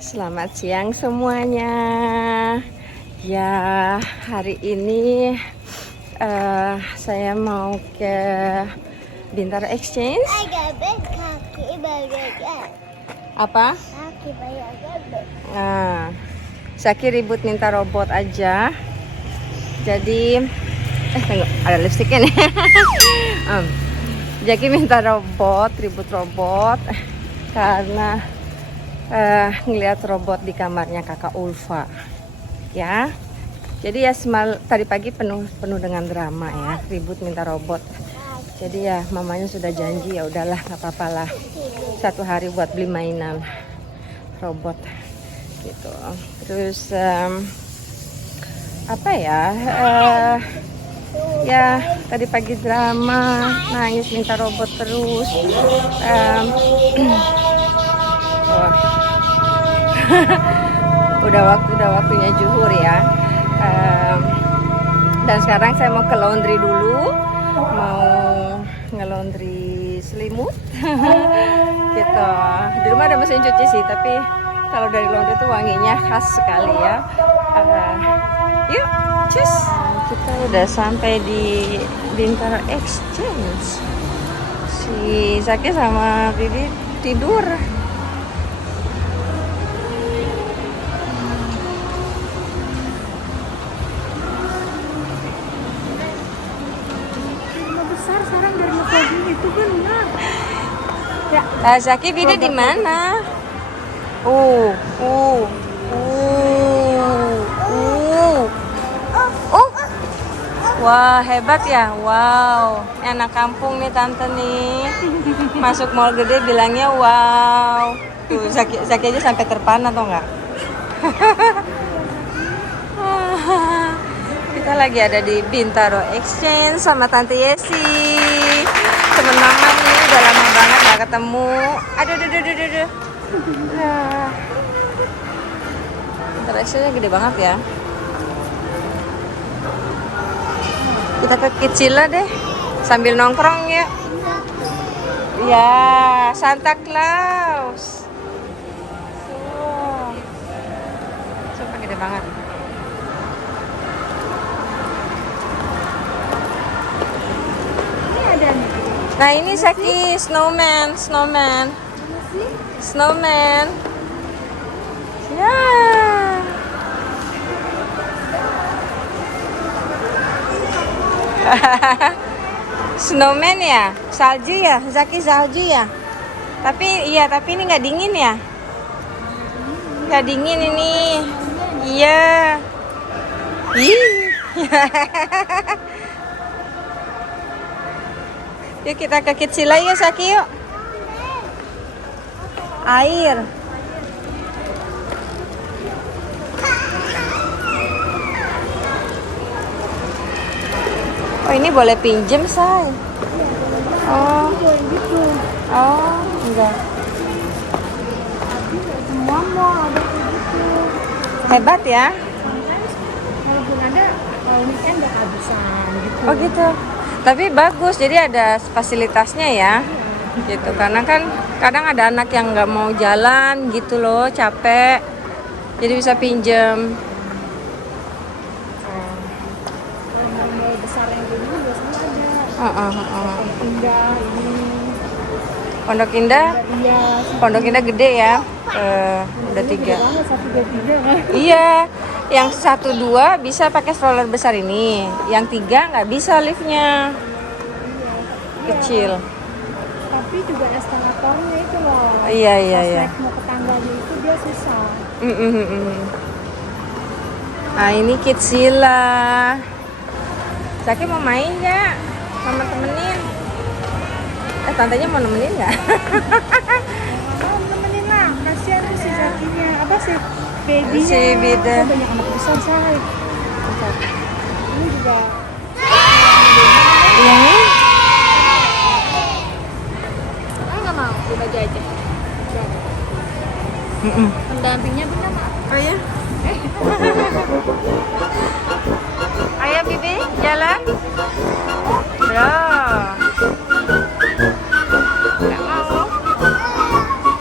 Selamat siang semuanya. Ya, hari ini saya mau ke Bintaro Exchange. Apa? Nah, Zaki ribut minta robot aja. Jadi, tunggu, ada lipstiknya nih. Zaki minta robot, ribut robot karena ngelihat robot di kamarnya kakak Ulfa. Ya, jadi ya tadi pagi penuh dengan drama ya, ribut minta robot. Jadi ya mamanya sudah janji, ya udahlah nggak apa-apa lah, satu hari buat beli mainan robot gitu. Terus apa ya, ya tadi pagi drama, nangis minta robot terus. udah waktunya zuhur ya. Dan sekarang saya mau ke laundry dulu, mau nge-laundry selimut. Gitu. Di rumah ada mesin cuci sih, tapi kalau dari laundry itu wanginya khas sekali ya. Yuk, cus. Kita udah sampai di Bintaro Exchange. Si Zaki sama Bibi tidur. Sekarang dari pagi itu benar. Ya, Zaki Bida di mana? Oh. Wah, hebat ya. Wow, anak kampung nih tante nih. Masuk mall gede bilangnya wow. Tuh, Zaki aja sampai terpana atau enggak? Kita lagi ada di Bintaro Exchange sama Tante Yesi. Temen mama nih, udah lama banget gak ketemu. Aduh. Bintaro Exchange gede banget ya. Kita ke Kicila deh, sambil nongkrong ya. Ya, Santa Claus. Sumpah gede banget. Nah ini Zaki, snowman. Ya. Snowman ya, salju ya, Zaki salju ya. Tapi ini nggak dingin ya? Nggak dingin ini. Iya. Yuk kita ke Kicila yuk Zaki yuk. Air. Oh ini boleh pinjem say. Oh enggak. Semua mau ada begitu. Hebat ya. Walaupun ada kalau weekend nggak kehabisan gitu. Oh gitu. Tapi bagus, jadi ada fasilitasnya ya. Gitu, karena kan kadang ada anak yang nggak mau jalan gitu loh, capek. Jadi bisa pinjem. Mall besar yang gini biasanya ada. Pondok Indah. Iya. Pondok Indah gede ya. Udah 3. Satu dua tiga kan. Iya. Yang 1, 2 bisa pakai stroller besar ini. Yang 3 nggak bisa liftnya. Kecil. Tapi juga eskalatornya itu loh. Iya. Pas mau ke tangganya itu dia susah. Nah ini Kicila. Zaki mau main nggak? Mama temenin. Tantenya mau nemenin nggak? Oh nemenin lah. Kasihan tuh si Zakinya. Apa sih? Babynya. Si Bida. Banyak anak besar say. Ini juga. Yang ini? Nggak mau beli baju aja. Pendampingnya punya Pak. Oh ya? Ayo Bibi, jalan. Bro. Nggak mau?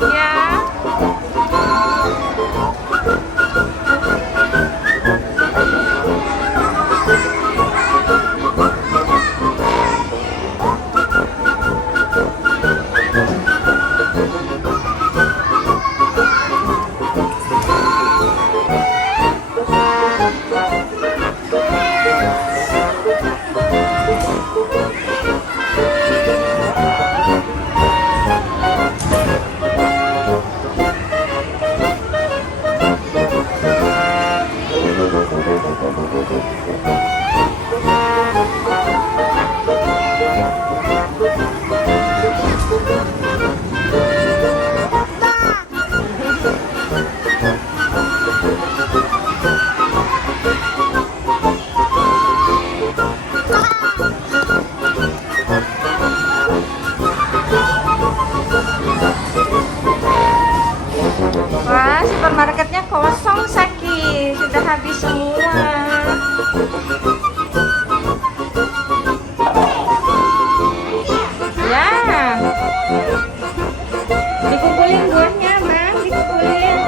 Ya. sekarang supermarketnya kosong, Saki. Sudah habis semua. Ya. Dikumpulin buahnya, Bang. Dikumpulin.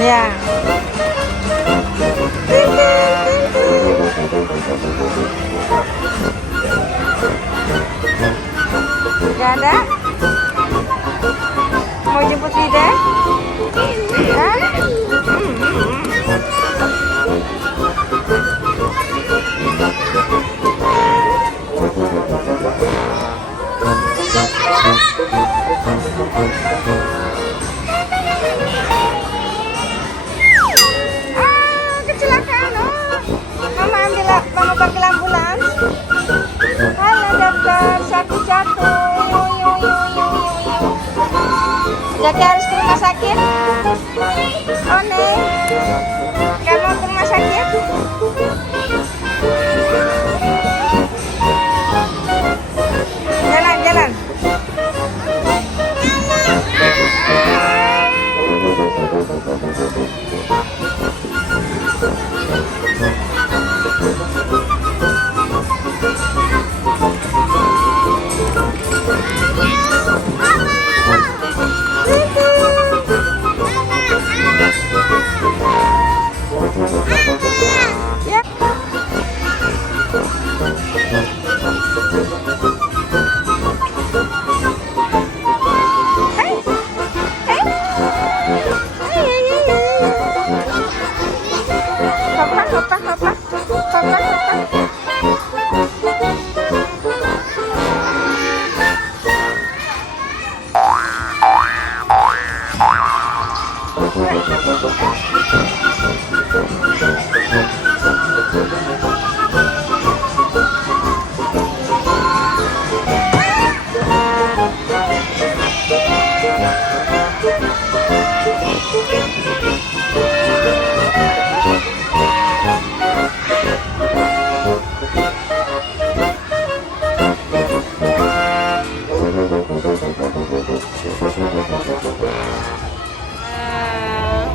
Ya. Gak ada? Mau jemput Vida? Ya? Kecelakaan, Mama ambil, Mama panggil ambulans. Halo dokter, Saki jatuh. Jadi harus ke rumah sakit? Oh nih, kamu ke rumah sakit? Jalan. Ya.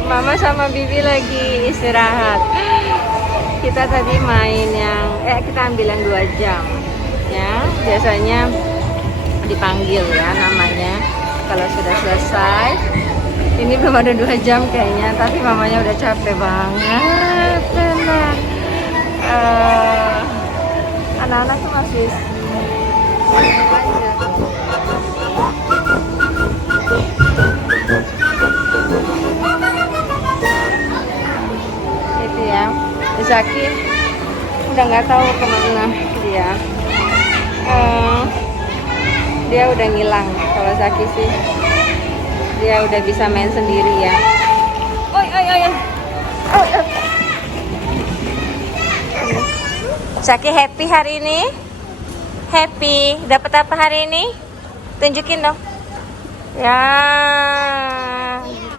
Mama sama Bibi lagi istirahat. Kita tadi main yang kita ambil yang 2 jam ya, biasanya dipanggil ya namanya kalau sudah selesai. Ini belum ada 2 jam kayaknya, tapi mamanya udah capek banget. Tenang. Anak-anak tuh masih itu ya. Zaki udah nggak tahu kemana dia. Dia udah ngilang. Kalau Zaki sih dia udah bisa main sendiri ya. Oi. Zaki happy hari ini? Happy. Dapat apa hari ini? Tunjukin dong. Ya,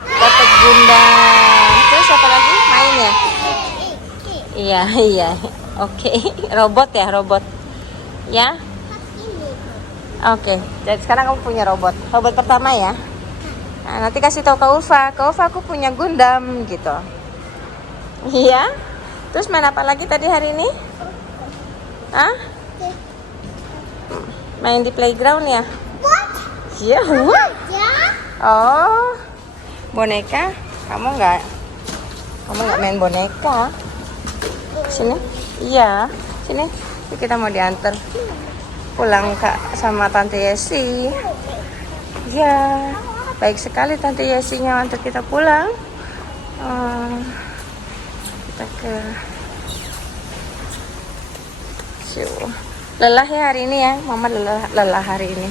dapat bunda. Terus apa lagi? Main ya? Iya, iya. Oke. Robot ya, robot. Ya? Oke. Jadi sekarang kamu punya robot. Robot pertama ya. Nah, nanti kasih tahu Kak Ulfa. Kak Ulfa aku punya Gundam gitu. Iya? Terus main apa lagi tadi hari ini? Hah? Main di playground ya? Iya, what? Oh. Boneka? Kamu nggak main boneka? Sini. Iya, sini. Kita mau diantar pulang Kak sama Tante Yesi. Ya, baik sekali Tante Yesinya untuk kita pulang. Kita ke lelah ya hari ini ya, Mama lelah hari ini.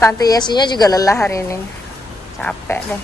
Tante Yesinya juga lelah hari ini. Capek deh.